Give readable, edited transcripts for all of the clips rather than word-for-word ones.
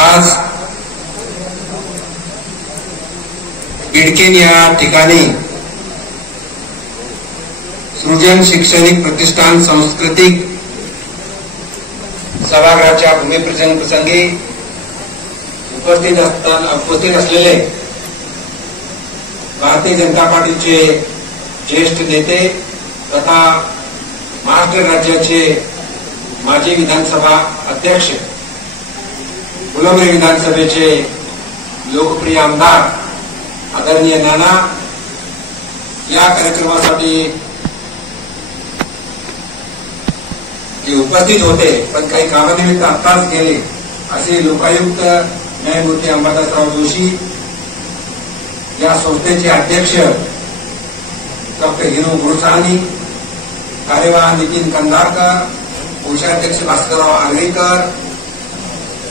आज बिडकीन या ठिकाणी सृजन शैक्षणिक प्रतिष्ठान सांस्कृतिक सभागृहाच्या भूमिपूजन प्रसंगी उपस्थित असलेले भारतीय जनता पार्टीचे ज्येष्ठ नेते तथा महाराष्ट्र राज्याचे माजी विधानसभा अध्यक्ष, फुलंब्री विधानसभेचे लोकप्रिय आमदार आदरणीय नाना या कार्यक्रमासाठी जे उपस्थित होते पण काही कामानिमित्त आत्ताच गेले असे लोकायुक्त न्यायमूर्ती अंबादासराव जोशी, या संस्थेचे अध्यक्ष डॉक्टर हिरू गुरुसानी, कार्यवाह नितीन कंधारकर, कोषाध्यक्ष भास्करराव आगरीकर,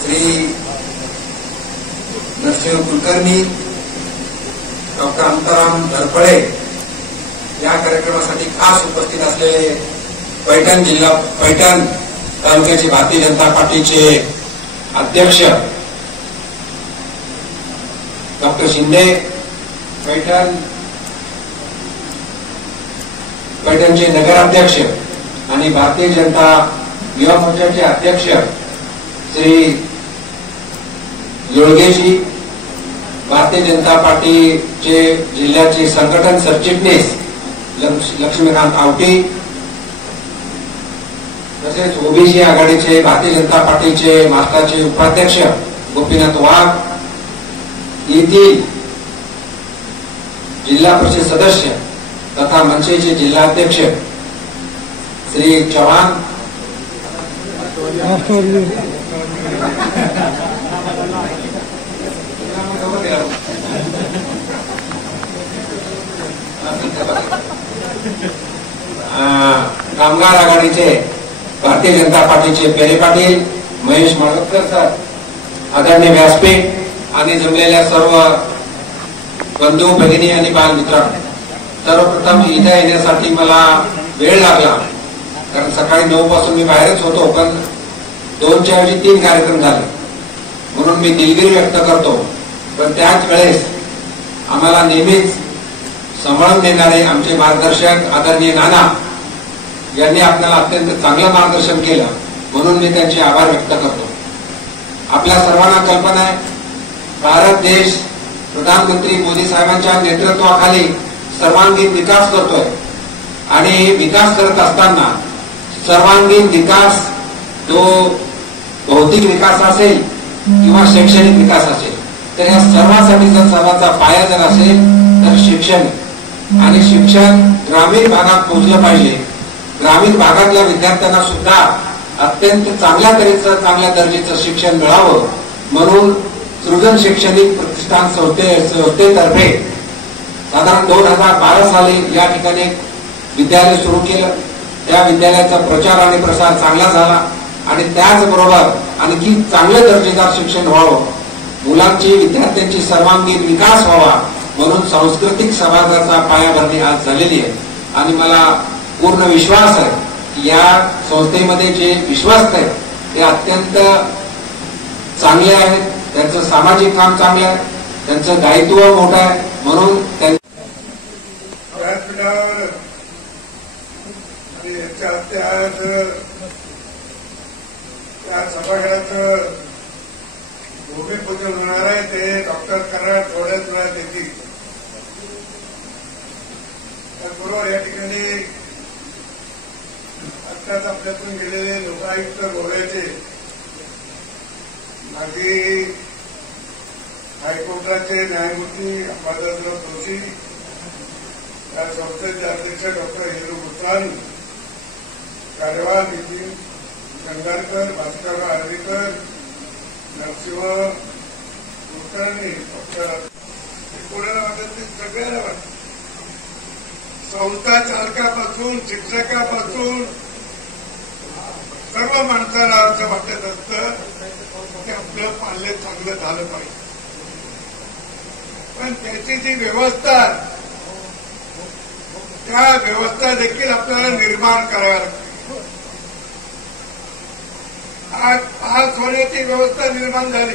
श्री नरसिंह कुलकर्णी, डॉक्टर अंतराम धरफळे या कार्यक्रमासाठी खास उपस्थित असलेले पैठण तालुक्याचे भारतीय जनता पार्टीचे अध्यक्ष डॉक्टर शिंदे, पैठणचे नगराध्यक्ष आणि भारतीय जनता युवा मोर्चाचे अध्यक्ष श्री योळगेजी, भारतीय जनता पार्टीचे जिल्ह्याचे संघटन सरचिटणीस लक्ष्मीकांत आवटी, तसेच ओबीसी आघाडीचे भारतीय जनता पार्टीचे महाराष्ट्राचे उपाध्यक्ष गोपीनाथ वाघ, येथील जिल्हा परिषद सदस्य तथा मनसेचे जिल्हाध्यक्ष श्री चव्हाण, कामगार आघाडीचे भारतीय जनता पार्टीचे पेरे पाटील, महेश माळवकर सर, आदरणीय व्यासपीठ आणि जमलेल्या सर्व बंधू भगिनी आणि बालमित्रांनो, सर्वप्रथम इथे येण्यासाठी मला वेळ लागला कारण सकाळी 9 पासून मी बाहेरच होतो, पण 2च्या ऐवजी 3 कार्यक्रम झाले म्हणून मी दिलगिरी व्यक्त करतो. पण त्याच वेळेस आम्हाला नेहमीच सांभाळून देणारे आमचे मार्गदर्शक आदरणीय नाना यांनी आपल्याला अत्यंत चांगलं मार्गदर्शन केलं म्हणून मी त्यांचे आभार व्यक्त करतो. आपल्या सर्वांना कल्पना आहे, भारत देश प्रधानमंत्री मोदी साहेबांच्या नेतृत्वाखाली सर्वांगीण विकास करतोय आणि विकास करत असताना सर्वांगीण विकास तो भौतिक विकास असेल किंवा शैक्षणिक विकास असेल तर या सर्वांसाठी जर सर्वांचा पाया जर असेल तर शिक्षण, आणि शिक्षण ग्रामीण भागात पोहोचलं पाहिजे. ग्रामीण भागातल्या विद्यार्थ्यांना सुद्धा अत्यंत चांगल्या तऱ्हेचं चांगल्या दर्जाचं शिक्षण मिळावं म्हणून सृजन शैक्षणिक प्रतिष्ठान संस्थेतर्फे साधारण 2012 साली या ठिकाणी एक विद्यालय सुरू केलं. त्या विद्यालयाचा प्रचार आणि प्रसार चांगला झाला आणि त्याचबरोबर आणखी चांगलं दर्जेदार शिक्षण व्हावं, मुलांची विद्यार्थ्यांची सर्वांगीण विकास व्हावा म्हणून सांस्कृतिक सभागृहाचा पायाभरणी आज झालेली आहे. आणि मला पूर्ण विश्वास आहे की या संस्थेमध्ये जे विश्वास आहेत ते अत्यंत चांगले आहेत, त्यांचं सामाजिक काम चांगलं आहे, त्यांचं दायित्व मोठं आहे म्हणून व्यासपीठावर आणि याच्या त्या सभागृहाचं भूमिपूजन होणार आहे ते डॉक्टर कराड थोड्याच वेळात येतील. त्याचबरोबर या ठिकाणी आत्ताच आपल्यातून गेलेले लोकायुक्त गोव्याचे माजी हायकोर्टाचे न्यायमूर्ती अंबादासराव जोशी, या संस्थेचे अध्यक्ष डॉक्टर हिरू गुरुसानी, कार्यवाह नितीन कंधारकर, भास्करराव आगरीकर, नरसिंह कुलकर्णी, डॉक्टर कोणाला वाटत ते सगळ्याला वाटत. संस्था चालकापासून शिक्षकापासून सर्व माणसाला असं वाटत असतं की आपलं पाल्य चांगलं झालं पाहिजे, पण त्याची जी व्यवस्था त्या व्यवस्था देखील आपल्याला निर्माण कराव्या लागते. आज पास होण्याची व्यवस्था निर्माण झाली.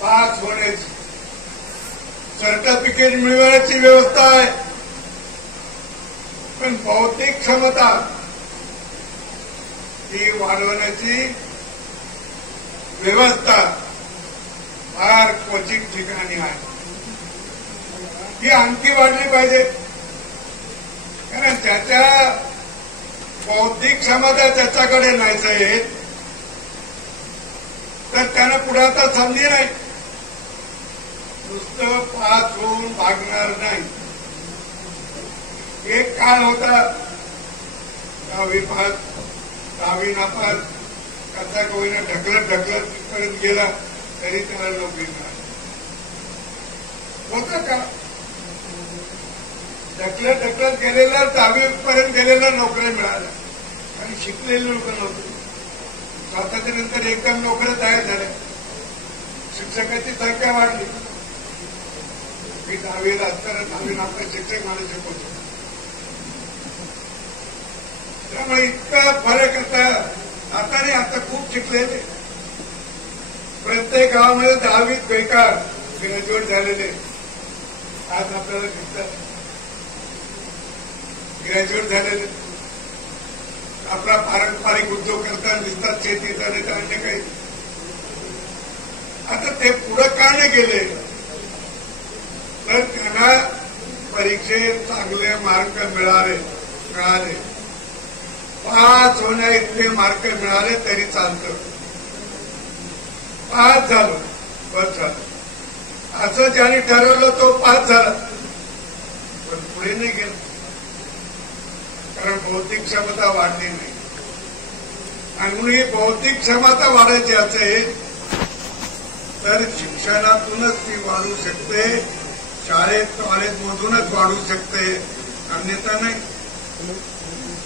पास होण्याची सर्टिफिकेट मिळवण्याची व्यवस्था आहे. पण बौद्धिक क्षमता ही वाढवण्याची व्यवस्था फार क्वचित ठिकाणी आहे. ही आणखी वाढली पाहिजे. कारण ज्याच्या बौद्धिक क्षमता त्याच्याकडे नाही तर त्यानं पुढे आता संधी नाही. नुसतं पास होऊन भागणार नाही. एक काळ होता 10वी पास 10वी नापास कसा कोणी ढकलत पर्यंत गेला तरी त्याला नोकरी मिळाली. होतं का? ढकलत गेलेला 10वी पर्यंत गेलेला नोकऱ्या मिळाल्या आणि शिकलेले लोक नव्हते. स्वातंत्र्यानंतर एकदम नोकऱ्या तयार झाल्या. शिक्षकाची संख्या वाढली. मी 10वीला असताना 10वी नापास शिक्षक मला शिकवतो. त्यामुळे इतका फरक आता नाही. आता खूप शिकलेले प्रत्येक गावामध्ये 10वीत बेकार ग्रॅज्युएट झालेले आज आपल्याला दिसतात. ग्रॅज्युएट झालेले आपला पारंपरिक उद्योग करताना दिसतात. शेतीचा नाही तर अन्य काही. आता ते पुढे का नाही गेले तर त्यांना परीक्षेत चांगले मार्क मिळाले. पास होण्या इतके मार्क मिळाले तरी चालतं. पास झालो बस झालं असं ज्याने ठरवलं तो पास झाला. पण पुढे नाही गेला कारण बौद्धिक क्षमता वाढली नाही. आणि म्हणून ही बौद्धिक क्षमता वाढायची असेल तर शिक्षणातूनच ती वाढू शकते. कॉलेजमधूनच वाढू शकते. अन्यथा नाही.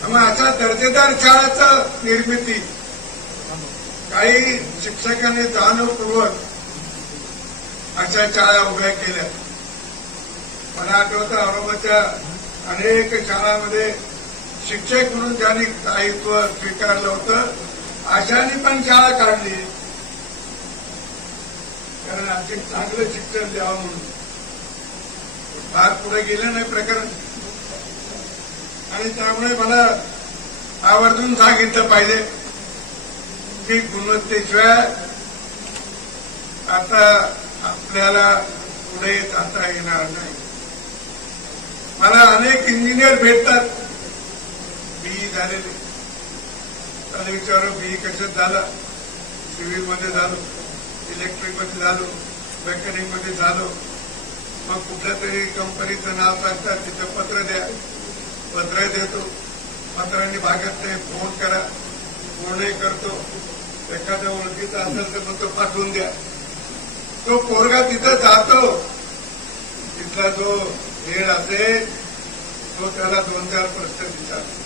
त्यामुळे अशा दर्जेदार शाळेचं निर्मिती काही शिक्षकांनी जाणीवपूर्वक अशा शाळा उभ्या केल्या. मला आठवतं औरंगाबादच्या अनेक शाळांमध्ये शिक्षक म्हणून ज्यांनी दायित्व स्वीकारलं होतं अशांनी पण शाळा काढली. कारण आणखी चांगलं शिक्षण द्यावं म्हणून. फार पुढे गेलं नाही प्रकरण. आणि त्यामुळे मला आवर्जून सांगितलं पाहिजे की गुणवत्तेशिवाय आता आपल्याला पुढे जाता येणार नाही. मला अनेक इंजिनियर भेटतात बीई झालेले. त्याला विचारू बीई कशात झाला. सिव्हिलमध्ये झालो, इलेक्ट्रिकमध्ये झालो, मेकॅनिकमध्ये झालो. मग कुठल्या तरी कंपनीचं नाव सांगतात तिथं पत्र द्या. पत्र देतो. पत्रांनी भागत नाही. फोन करा. फोनही करतो. एखाद्या ओळखीचा असेल तर मग तो पाठवून द्या. तो पोरगा तिथं जातो. तिथला जो हेड असेल तो त्याला 2-4 प्रश्न विचारतो.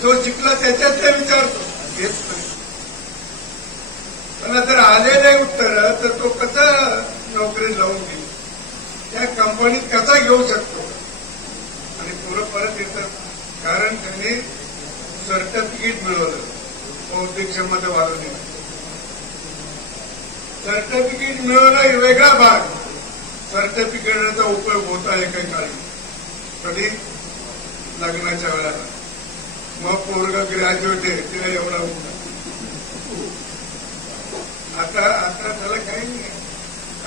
जो शिकला त्याच्यातले विचारतो. हेच त्याला जर आले नाही उत्तर तर तो कसा नोकरी लावून घेईल. त्या कंपनीत कसा घेऊ शकतो. आणि पुढं परत येतं कारण त्यांनी सर्टिफिकेट मिळवलं. बौद्धिक क्षमता वाढवली. सर्टिफिकेट मिळवणं वेगळा भाग. सर्टिफिकेटचा उपयोग होता एका काळी कधी लग्नाच्या वेळेला. मग पोरगा ग्रॅज्युएट आहे तिला एवढा होता. आता त्याला काही नाही.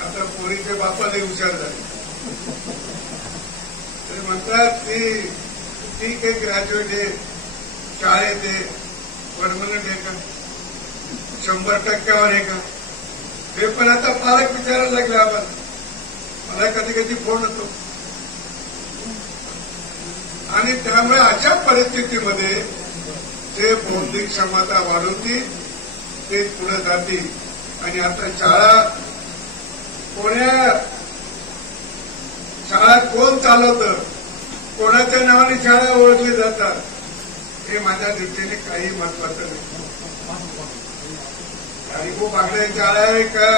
आता पोरीच्या बापाला हुशार झाले. ते म्हणतात की ठीक आहे ग्रॅज्युएट आहे शाळेत आहे परमनंट आहे का 100% आहे का हे पण आता पालक विचारायला लागले. आपण मला कधी फोन होतो. आणि त्यामुळे अशा परिस्थितीमध्ये जे बौद्धिक क्षमता वाढवतील ते पुढे जातील. आणि आता शाळा कोण चालवतं कोणाच्या नावाने शाळा ओळखली जातात हे माझ्या दृष्टीने काही महत्वाचं नाही. आणि खूप आगळ्याची शाळा आहे का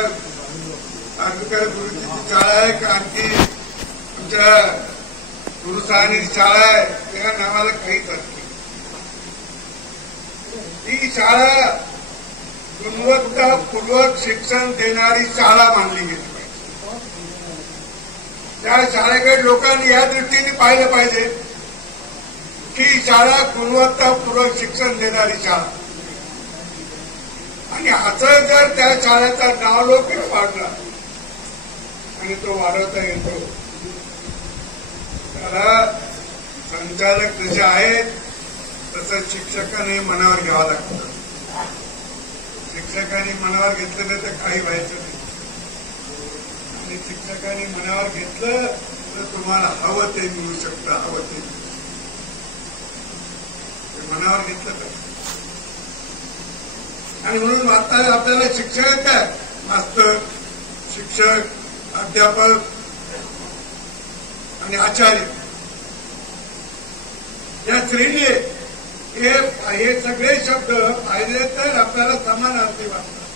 आंबेडकर गुरुजीची शाळा आहे का आणखी आमच्या गुरुसाहेबांची शाळा आहे त्या नावाला काहीच अर्थ नाही. ही शाळा गुणवत्तापूर्वक शिक्षण देणारी शाळा मानली गेली पाहिजे. त्या शाळेकडे लोकांनी या दृष्टीने पाहिलं पाहिजे की शाळा गुणवत्तापूर्वक शिक्षण देणारी शाळा. आणि असं जर त्या शाळेचा नावलौकिक वाढला आणि तो वाढवता येतो, त्याला संचालक जसे आहेत तसं शिक्षकांनी मनावर घ्यावं लागतं. शिक्षकांनी मनावर घेतलं नाही तर काही व्हायचं नाही. आणि शिक्षकांनी मनावर घेतलं तर तुम्हाला हवं ते मिळू शकतं. हवं ते मनावर घेतलं तर. आणि म्हणून आता आपल्याला शिक्षक काय, मास्तर, शिक्षक, अध्यापक आणि आचार्य या श्रेणी हे सगळे शब्द पाहिले तर आपल्याला समानार्थी वाटतात.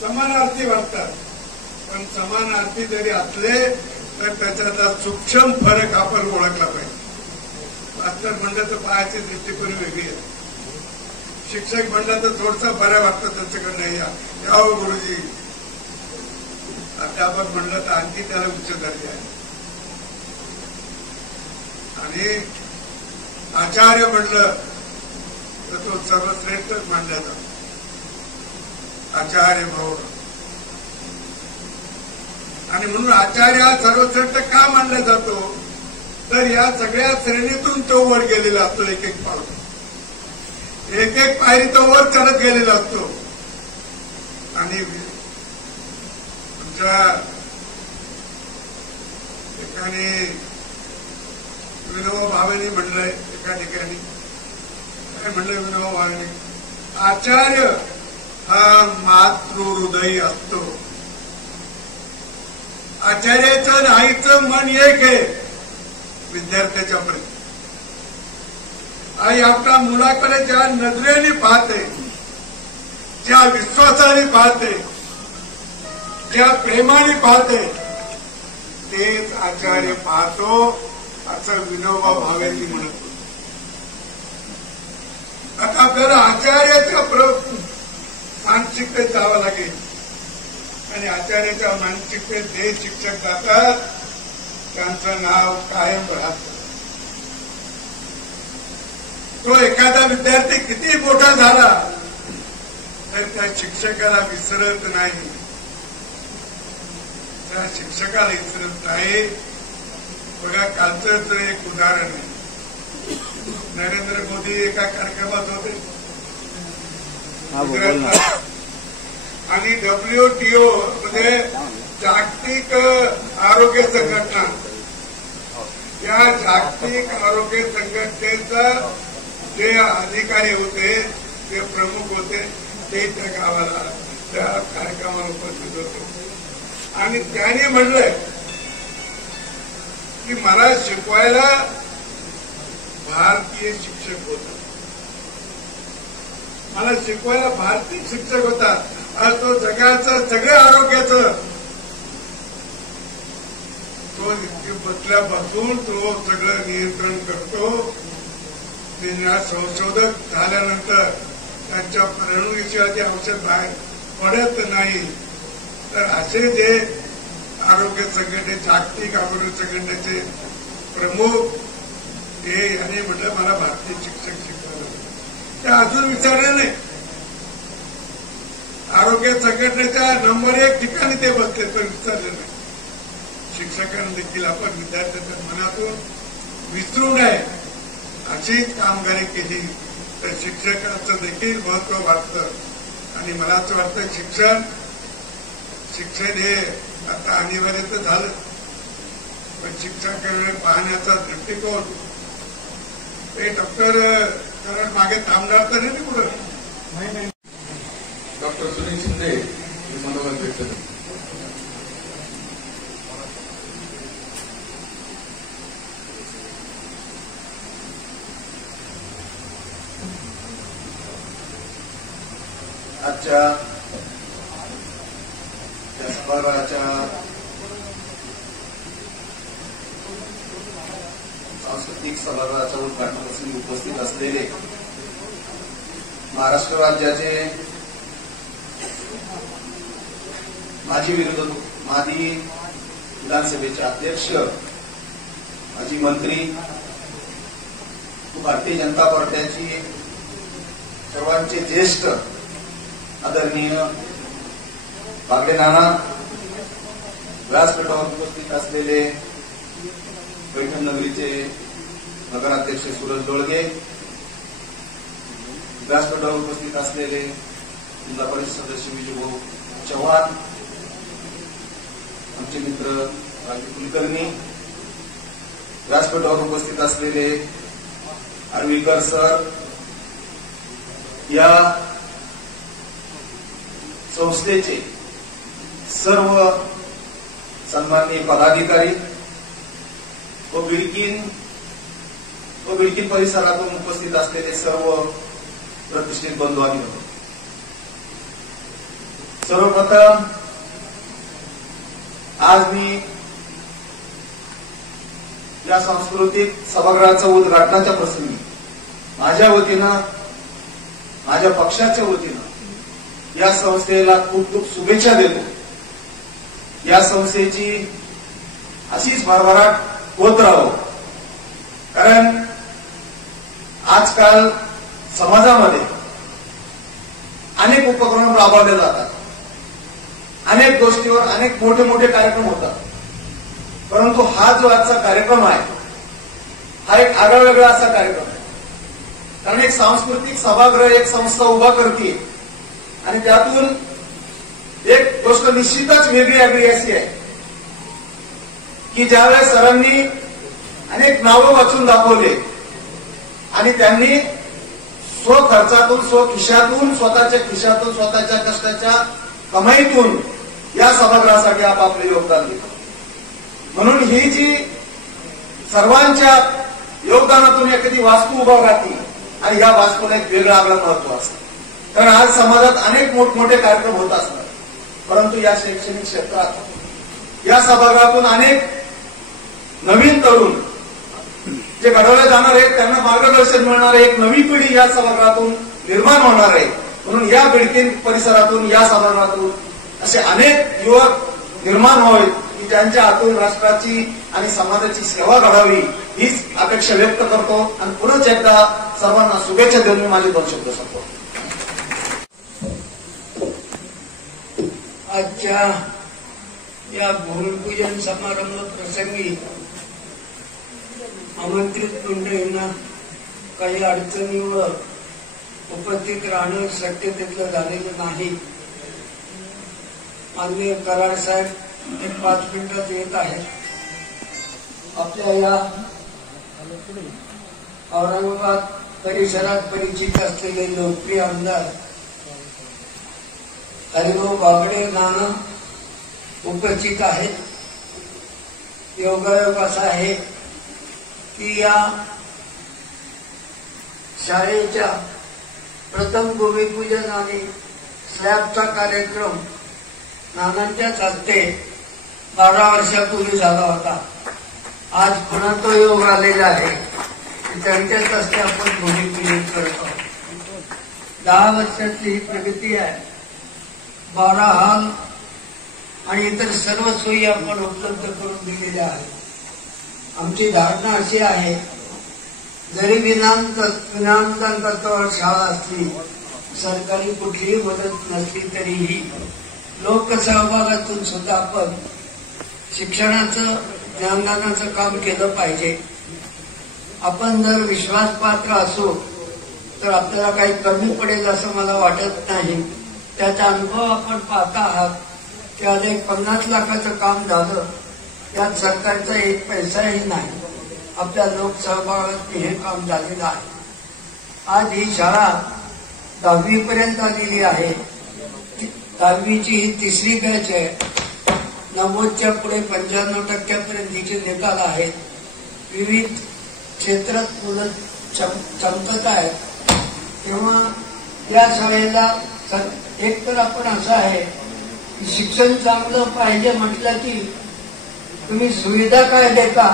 समानार्थी वाटतात. पण समानार्थी जरी असले तर त्याच्यातला सूक्ष्म फरक आपण ओळखला पाहिजे. मास्तर म्हणलं तर पाहायची दृष्टिकोन वेगळी आहे. शिक्षक म्हणलं तर थोडंसं बरं वाटतं त्यांच्याकडनं या गुरुजी. अध्यापक म्हणलं तर आणखी त्याला उच्च दर्जा आहे. आणि आचार्य म्हणलं तर तो सर्वश्रेष्ठच मानला जातो. आचार्य भाऊ. आणि म्हणून आचार्य हा सर्वश्रेष्ठ का मानला जातो तर या सगळ्या श्रेणीतून तो वर गेलेला असतो. एक एक पाऊल, एक एक पायरी तो वर चढत गेलेला असतो. आणि आमच्या ठिकाणी विनोबा भावेनी म्हणलंय, एका ठिकाणी काय म्हणलं विनोबा भावेनी, आचार्य हा मातृहृदयी असतो. आचार्याचं आईचं मन एक आहे विद्यार्थ्याच्या प्रती. आई आपल्या मुलाकडे ज्या नजरेने पाहते, ज्या विश्वासाने पाहते, ज्या प्रेमाने पाहते, तेच आचार्य पाहतो असं विनोबा भावेंनी म्हणत होते. आता आपल्याला आचार्याच्या मानसिकतेत जावं लागेल. आणि आचार्याच्या मानसिकतेत जे शिक्षक जातात त्यांचं नाव कायम राहतं. तो एखादा विद्यार्थी किती मोठा झाला तर त्या शिक्षकाला विसरत नाही. त्या शिक्षकाला विसरत नाही. बघा, कालचंच एक उदाहरण आहे. नरेंद्र मोदी एका कार्यक्रमात होते गुजरातला. आणि WTO मध्ये जागतिक आरोग्य संघटना, या जागतिक आरोग्य संघटनेचा जे अधिकारी होते, जे प्रमुख होते, ते त्या गावाला, त्या कार्यक्रमाला उपस्थित होते. आणि त्याने म्हणलंय की मला शिकवायला भारतीय शिक्षक होता. मला शिकवायला भारतीय शिक्षक होता. आज तो जगाचं सगळ्या आरोग्याचं तो बसल्यापासून तो सगळं नियंत्रण करतो. संशोधक झाल्यानंतर त्यांच्या परवानगीशिवाय ते औषध बाहेर पडत नाही. तर असे जे आरोग्य संघटने, जागतिक आरोग्य संघटनेचे प्रमुख, ते यांनी म्हटलं मला भारतीय शिक्षक शिकवायला. ते अजून विचारले नाही. आरोग्य संघटनेच्या नंबर 1 ठिकाणी ते बसले, पण विचारले नाही. शिक्षकांना देखील आपण विद्यार्थ्यांच्या मनातून विसरू नये अशीच कामगिरी केली तर शिक्षकांचं देखील महत्व वाटतं. आणि मला असं वाटतं शिक्षण हे आता अनिवार्य तर झालं, पण शिक्षकांकडे पाहण्याचा दृष्टिकोन हे डॉक्टर कारण मागे थांबणार तर नाही पुढं. डॉक्टर सुनील शिंदे हे मनोगत व्यक्त करतात. आजच्या या सभागृहाच्या सांस्कृतिक सभागृहाच्या उद्घाटनाप्रसंगी उपस्थित असलेले महाराष्ट्र राज्याचे माजी विधानसभेचे अध्यक्ष, माजी मंत्री, भारतीय जनता पार्टीची सर्वांचे ज्येष्ठ आदरणीय बागडे नाना, व्यासपीठावर उपस्थित असलेले पैठण नगरीचे नगराध्यक्ष सूरज डोळगे, व्यासपीठावर उपस्थित असलेले जिल्हा परिषद सदस्य विजयभाऊ चव्हाण, आमचे मित्र राजू कुलकर्णी, व्यासपीठावर उपस्थित असलेले आर्वीकर सर, या संस्थेचे सर्व सन्माननीय पदाधिकारी व बिडकीन परिसरातून उपस्थित असलेले सर्व प्रतिष्ठित बंधू आणि भगिनी, सर्वप्रथम आज मी या सांस्कृतिक सभागृहाच्या उद्घाटनाच्या प्रसंगी माझ्या वतीनं, माझ्या पक्षाच्या वतीनं या संस्थेला खूप खूप शुभेच्छा देतो. या संस्थेची अशीच भरभराट होत राहो, कारण आजकाल समाजामध्ये अनेक उपक्रम राबवले जातात, अनेक गोष्टीवर अनेक मोठे मोठे कार्यक्रम होतात, परंतु हा जो आजचा कार्यक्रम आहे हा एक आगळावेगळा असा कार्यक्रम आहे. कारण एक सांस्कृतिक सभागृह एक संस्था उभा करते आणि त्यातून एक गोष्ट निश्चितच वेगळी अशी आहे की ज्यावेळेस सरांनी अनेक नावं वाचून दाखवले आणि त्यांनी स्वखर्चातून, स्वखिशातून, स्वतःच्या खिशातून, स्वतःच्या कष्टाच्या कमाईतून या सभागृहासाठी आपापले योगदान दिलं. म्हणून ही जी सर्वांच्या योगदानातून एखादी वास्तू उभा राहते आणि या वास्तूला एक वेगळं आपलं महत्व असतं. कारण आज समाजात अनेक मोठमोठे कार्यक्रम होत असतात, परंतु या शैक्षणिक क्षेत्रात या सभागृहातून अनेक नवीन तरुण जे घडवले जाणार आहेत त्यांना मार्गदर्शन मिळणार आहे, एक नवी पिढी या सभागृहातून निर्माण होणार आहे. म्हणून या बिडकीन परिसरातून, या सभागृहातून असे अनेक युवक निर्माण व्हावेत की ज्यांच्या हातून राष्ट्राची आणि समाजाची सेवा घडावी हीच अपेक्षा व्यक्त करतो आणि पुन्हा एकदा सर्वांना शुभेच्छा देऊन मी माझे 2 शब्द संपवतो. आजच्या या भूमिपूजन समारंभ प्रसंगी आमंत्रित मंडळींना काही अडचणीवर उपस्थित राहणं शक्यतेतलं झालेलं नाही. माननीय कराड साहेब एक 5 मिनिटात येत आहेत. आपल्या या औरंगाबाद परिसरात परिचित असलेले लोकप्रिय आमदार हरिभाऊ बागडे नाना उपस्थित आहेत. योगायोग असा आहे की या शाळेच्या प्रथम भूमिपूजन आणि स्लॅबचा कार्यक्रम नानांच्याच हस्ते 12 वर्षापूर्वी झाला होता. आज पुन्हा तो योग आलेला आहे, त्यांच्याच हस्ते आपण भूमिपूजन करत आहोत. 10 वर्षाची ही प्रगती आहे. 12 हॉल आणि इतर सर्व सोयी आपण उपलब्ध करून दिलेल्या आहेत. आमची धारणा अशी आहे, जरी विनानुदान तत्वावर शाळा असली, सरकारी कुठलीही मदत नसली तरीही लोकसहभागातून सुद्धा आपण शिक्षणाचं, ज्ञानदानाचं काम केलं पाहिजे. आपण जर विश्वासपात्र असू तर आपल्याला काही कमी पडेल असं मला वाटत नाही. त्याचा अनुभव आपण पाहता आहात की आज एक 50 लाखाचं काम झालं, त्यात सरकारचा 1 पैसाही नाही. आपल्या लोकसहभागात हे काम झालेलं आहे. आज ही शाळा 10वी पर्यंत आलेली आहे. 10वीची ही 3री बॅच आहे. 90च्या पुढे 95% तिचे निकाल आहेत. विविध क्षेत्रात मुलं चमकत आहेत. तेव्हा या शाळेला एक तर आपण असं आहे की शिक्षण चांगलं पाहिजे म्हटलं की तुम्ही सुविधा काय देता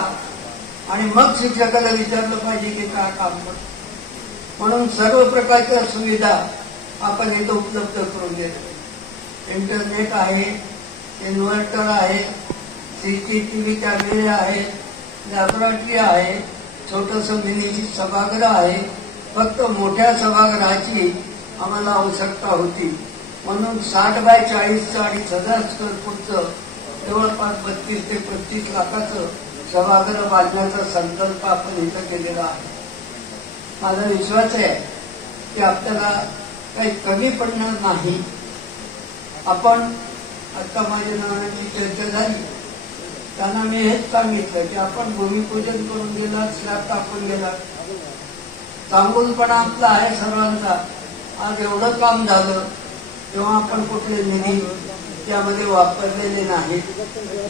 आणि मग शिक्षकाला विचारलं पाहिजे की काय काम करतो. म्हणून सर्व प्रकारच्या सुविधा आपण इथं उपलब्ध करून देतो. इंटरनेट आहे, इन्व्हर्टर आहे, CCTV कॅमेरे आहेत, लॅबोरेटरी आहे, छोटंसं मिनी सभागृह आहे. फक्त मोठ्या सभागृहाची आम्हाला आवश्यकता होती, म्हणून 60 बाय 40चं 2,500 स्क्वेअर फूटचं जवळपास 32 ते 35 लाखाचं सभागृह बांधण्याचा संकल्प आपण इथं केलेला आहे. माझा विश्वास आहे की आपल्याला काही कमी पडणार नाही. आपण आता माझ्या नावाची चर्चा झाली, त्यांना मी हेच सांगितलं की आपण भूमिपूजन करून गेला, स्लॅब टाकून गेला, चांगुलपणा आपला आहे सर्वांचा. आज एवढं काम झालं तेव्हा आपण कुठले निधी त्यामध्ये वापरलेले नाहीत.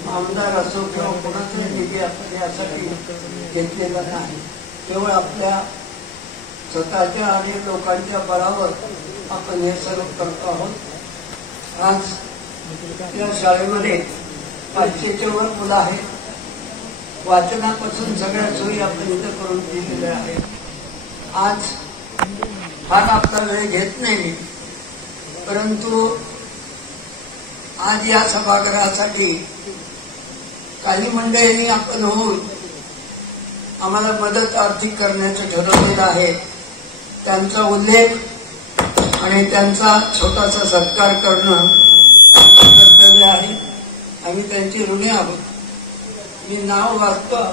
आमदार असो किंवा कोणाचा निधी आपण यासाठी घेतलेला नाही. केवळ आपल्या स्वतःच्या आणि लोकांच्या बळावर आपण हे सर्व करतो आहोत. आज या शाळेमध्ये 500च्या वर मुलं आहेत. वाचनापासून सगळ्या सोयी आपण इथं करून दिलेल्या आहेत. आज फार आपला वेळ घेत नाही, परंतु आज या सभागृहासाठी काही मंडळींनी आपण होऊन आम्हाला मदत आर्थिक करण्याचं ठरवलेलं आहे. त्यांचा उल्लेख आणि त्यांचा छोटासा सत्कार करणं कर्तव्य आहे. आम्ही त्यांची ऋणी आहोत. मी नाव वाचतो.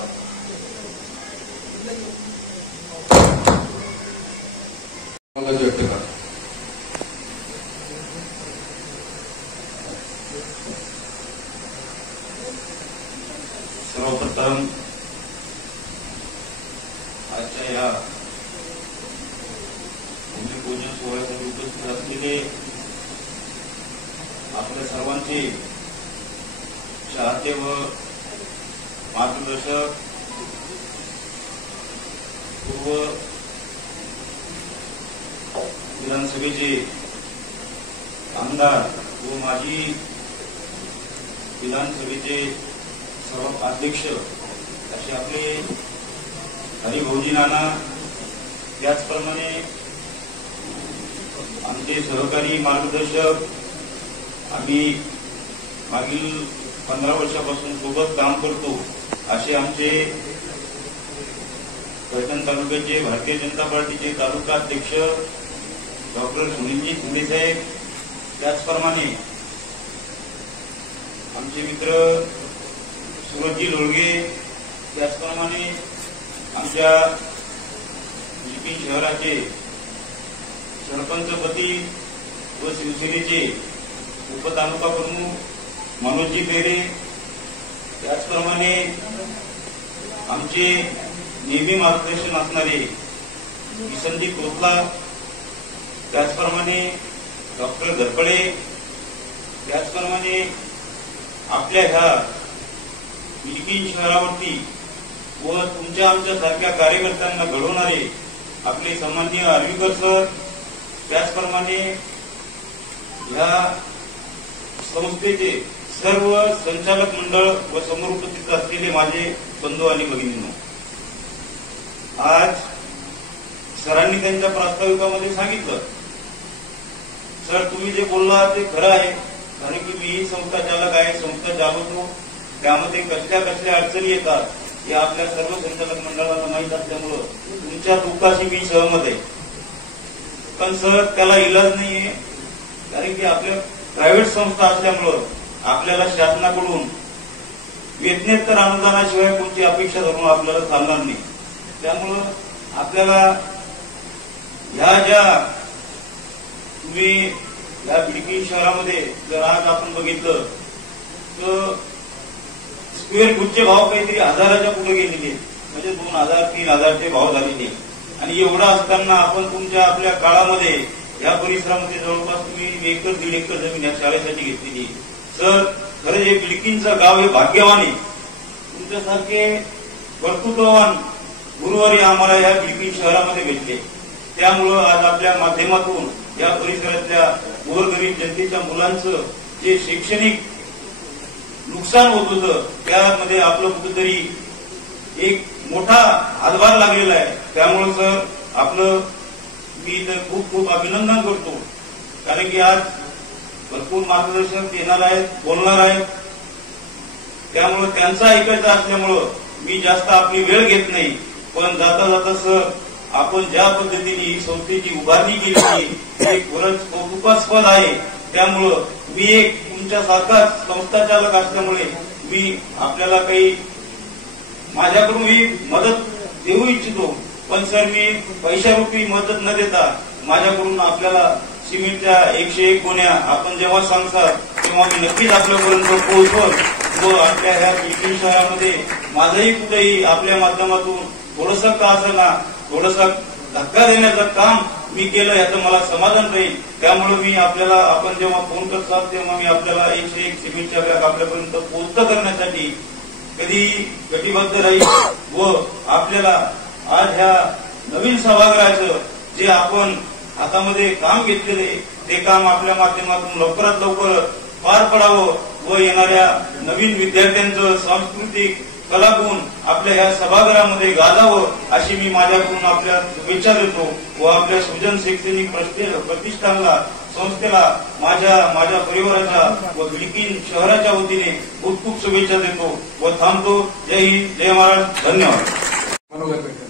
सर्वप्रथम आजच्या या भूमिपूजन सोहळ्यासाठी उपस्थित असलेले आपल्या सर्वांचे चाहते व मार्गदर्शक, पूर्व विधानसभेचे आमदार व माजी विधानसभेचे सर्व अध्यक्ष असे आपले हरिभाऊजी नाना, त्याचप्रमाणे आमचे सहकारी मार्गदर्शक, आम्ही मागील 15 वर्षापासून सोबत काम करतो असे आमचे पैठण तालुक्याचे भारतीय जनता पार्टीचे तालुका अध्यक्ष डॉक्टर सुनीलजी शिंदे साहेब, त्याचप्रमाणे आमचे मित्र सुरजजी लोळगे, त्याचप्रमाणे आमच्या जिपी शहराचे सरपंचपती व शिवसेनेचे उपतालुका प्रमुख मनोजजी पेरे, त्याचप्रमाणे आमचे नेहमी मार्गदर्शन असणारे किसनजी कोतला, त्याचप्रमाणे डॉक्टर घरपडे, त्याचप्रमाणे आपल्या ह्या बिलकीन शहरावरती व तुमच्या आमच्या सारख्या कार्यकर्त्यांना घडवणारे आपले सन्माननीय आर्वीकर सर, त्याचप्रमाणे ह्या संस्थेचे सर्व संचालक मंडळ व समोर उपस्थित असलेले माझे बंधू आणि भगिनींनो, आज सरांनी त्यांच्या प्रास्ताविकामध्ये सांगितलं, सर तुम्ही जे बोलला ते खरं आहे, कारण की मी संस्था चालक आहे, संस्था चालवतो, त्यामध्ये कसल्या कसल्या अडचणी येतात हे आपल्या सर्व संचालक मंडळाला माहीत असल्यामुळं तुमच्या दुःखाशी मी सहमत आहे. पण सर त्याला इलाज नाहीये, कारण की आपल्या प्रायव्हेट संस्था असल्यामुळं आपल्याला शासनाकडून वेतनेतर अनुदानाशिवाय कोणती अपेक्षा धरून आपल्याला चालणार नाही. त्यामुळं आपल्याला ह्या ज्या तुम्ही या बिडकी शहरामध्ये जर आज आपण बघितलं तर स्क्वेअर फूटचे भाव काहीतरी 1000च्या पुढे गेलेले, म्हणजे 2000-3000चे भाव झालेले. आणि एवढा असताना आपण तुमच्या आपल्या काळामध्ये या परिसरामध्ये जवळपास तुम्ही 1-1.5 एकर जमीन या शाळेसाठी घेतलेली. सर खरं हे बिडकींचं गाव हे भाग्यवान आहे. तुमच्यासारखे कर्तृत्ववान गुरुवारी आम्हाला या बिडकीन शहरामध्ये भेटले. त्यामुळं आज आपल्या माध्यमातून या परिसरातल्या गोरगरीब जनतेच्या मुलांचं जे शैक्षणिक नुकसान होत होतं त्यामध्ये आपलं कुठेतरी एक मोठा हातभार लागलेला आहे. त्यामुळे सर आपलं मी तर खूप खूप अभिनंदन करतो. कारण की आज भरपूर मार्गदर्शन देणार आहेत, बोलणार आहेत. त्यामुळे त्यांचं ऐकायचं असल्यामुळं मी जास्त आपली वेळ घेत नाही. पण जाता जाता सर, आपण ज्या पद्धतीने ही संस्थेची उभारणी केली ते खरंच कौतुकास्पद आहे. त्यामुळं मी एक तुमच्यासारखा संस्था चालक असल्यामुळे मी आपल्याला काही माझ्याकडून ही मदत देऊ इच्छितो. पण सर, मी पैशारूपी मदत न देता माझ्याकडून आपल्याला सिमेंटच्या 101 गोण्या आपण जेव्हा सांगता तेव्हा मी नक्कीच आपल्यापर्यंत पोहोचवत व आपल्या ह्या बिल्डिंग शहरामध्ये माझंही कुठेही आपल्या माध्यमातून थोडंसं का असना थोडंसं धक्का देण्याचं काम मी केलं याचं मला समाधान राहील. त्यामुळे मी आपल्याला आपण जेव्हा फोन करतात तेव्हा मी आपल्याला 101 सिमेंटच्या बॅग आपल्यापर्यंत पोहोच करण्यासाठी कधी कटिबद्ध राहील. व आपल्याला आज ह्या नवीन सभागृहाचं जे आपण हातामध्ये काम घेतलेले ते काम आपल्या माध्यमातून लवकरात लवकर पार पडावं व येणाऱ्या नवीन विद्यार्थ्यांचं सांस्कृतिक कलागुण आपल्या ह्या सभागृहामध्ये गाजावं अशी मी माझ्याकडून आपल्या शुभेच्छा देतो. व आपल्या सृजन शैक्षणिक प्रतिष्ठानला संस्थेला माझ्या परिवाराच्या व बिल्किन शहराच्या वतीने खूप खूप शुभेच्छा देतो व थांबतो. जय हिंद, जय महाराष्ट्र, धन्यवाद. मनोगत व्यक्त करा.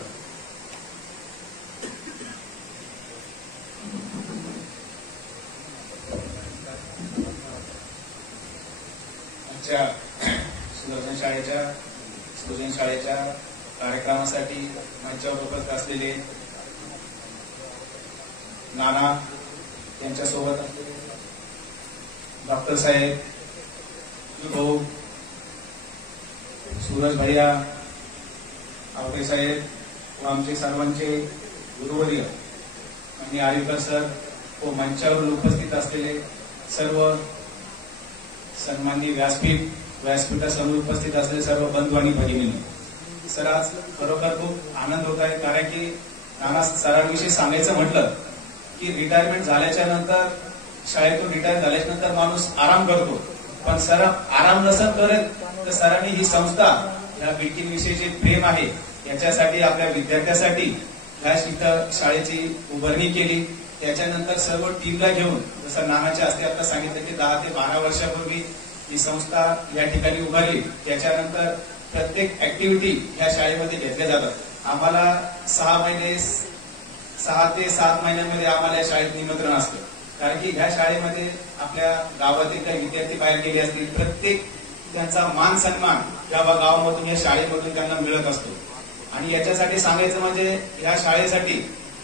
आमच्या सुदर्शन शाळेच्या कार्यक्रमासाठी मंचावर उपस्थित असलेले नाना, त्यांच्यासोबत डॉक्टर साहेब, भाऊ सूरज भैया, आवटे साहेब व आमचे सर्वांचे गुरुवर्य आणि आर्यकर सर व मंचावर उपस्थित असलेले सर्व सन्माननीय व्यासपीठासमोर उपस्थित असलेले सर्व बंधू आणि भगिनी, सर आज खरोखर खूप आनंद होत आहे. कारण की नाना सरांविषयी सांगायचं म्हटलं की रिटायरमेंट झाल्याच्या नंतर, शाळेतून रिटायर झाल्याच्या नंतर माणूस आराम करतो. पण सर आराम नसत करत तर सरांनी ही संस्था, या बिल्किन विषयी जे प्रेम आहे याच्यासाठी आपल्या विद्यार्थ्यासाठी ह्या शाळेची उभारणी केली. त्याच्यानंतर सर्व टीमला घेऊन, जसं नानाच्या हस्ते आता सांगितलं की 10 ते 12 वर्षापूर्वी ही संस्था या ठिकाणी उभारली. त्याच्यानंतर प्रत्येक ऍक्टिव्हिटी ह्या शाळेमध्ये घेतल्या जातात. आम्हाला 6 ते 7 महिन्यांमध्ये आम्हाला या शाळेत निमंत्रण असतं. कारण की ह्या शाळेमध्ये आपल्या गावातील काही विद्यार्थी बाहेर गेले असतील, प्रत्येक त्यांचा मान सन्मान या गावामधून, या शाळेमधून त्यांना मिळत असतो. आणि याच्यासाठी सांगायचं म्हणजे या शाळेसाठी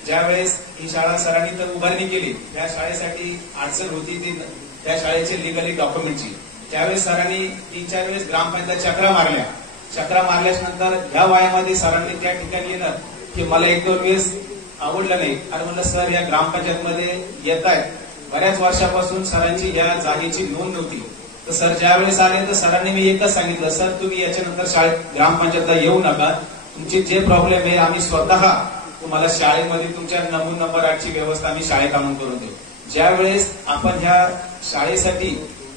ज्यावेळेस ही शाळा सरांनी तर उभारणी केली, या शाळेसाठी अडचण होती ती त्या शाळेची लिगली डॉक्युमेंटची. त्यावेळेस सरांनी 3-4 वेळेस ग्रामपंचायत चक्रा मारल्याच्या नंतर ह्या वयामध्ये सरांनी त्या ठिकाणी येणं की मला 1-2 वेळेस आवडलं नाही. आणि म्हणलं सर, या ग्रामपंचायत मध्ये येत आहेत, बऱ्याच वर्षापासून सरांची या जागेची नोंद नव्हती. तर सर ज्या वेळेस आले तर सरांनी मी एकच सांगितलं, सर तुम्ही याच्यानंतर शाळेत ग्रामपंचायतला येऊ नका, तुमचे जे प्रॉब्लेम आहे आम्ही स्वतः तुम्हाला शाळेमध्ये तुमच्या नंबर 8ची व्यवस्था आम्ही शाळेत आणून करून देऊ. ज्या वेळेस आपण ह्या शाळेसाठी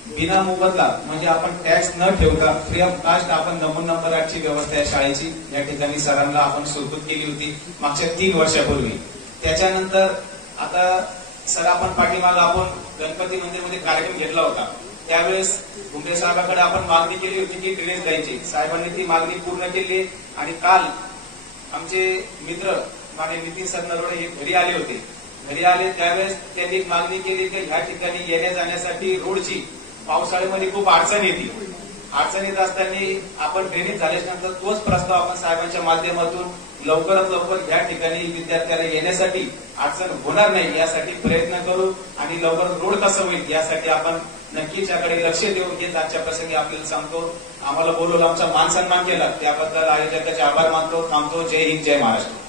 बिना मोबदला म्हणजे आपण टॅक्स न ठेवता फ्री ऑफ कास्ट आपण नंबर 8ची व्यवस्था या शाळेची या ठिकाणी सरांना आपण सुरुवात केली होती मागच्या 3 वर्षापूर्वी. त्याच्यानंतर आता सर आपण पाठीमाग आपण गणपती मंदिरमध्ये कार्यक्रम घेतला होता. त्यावेळेस भुमरे साहेबांकडे आपण मागणी केली होती की ड्रेनेज द्यायची. साहेबांनी ती मागणी पूर्ण केली. आणि काल आमचे मित्र माननीय नितीन सर नरोडे हे घरी आले त्यावेळेस त्यांनी मागणी केली की ह्या ठिकाणी येण्या जाण्यासाठी रोडची पावसाळ्यामध्ये खूप अडचण येत असताना आपण ड्रेनेज झाल्याच्या नंतर तोच प्रस्ताव आपण साहेबांच्या माध्यमातून लवकरात लवकर या ठिकाणी विद्यार्थ्याला येण्यासाठी अडचण होणार नाही यासाठी प्रयत्न करू. आणि लवकर रोड कसं होईल यासाठी आपण नक्कीच याकडे लक्ष देऊ. हेच आजच्या प्रसंगी आपल्याला सांगतो. आम्हाला बोलवलं, आमचा मान सन्मान केला, त्याबद्दल आयोजकाचे आभार मानतो. थांबतो. जय हिंद, जय महाराष्ट्र.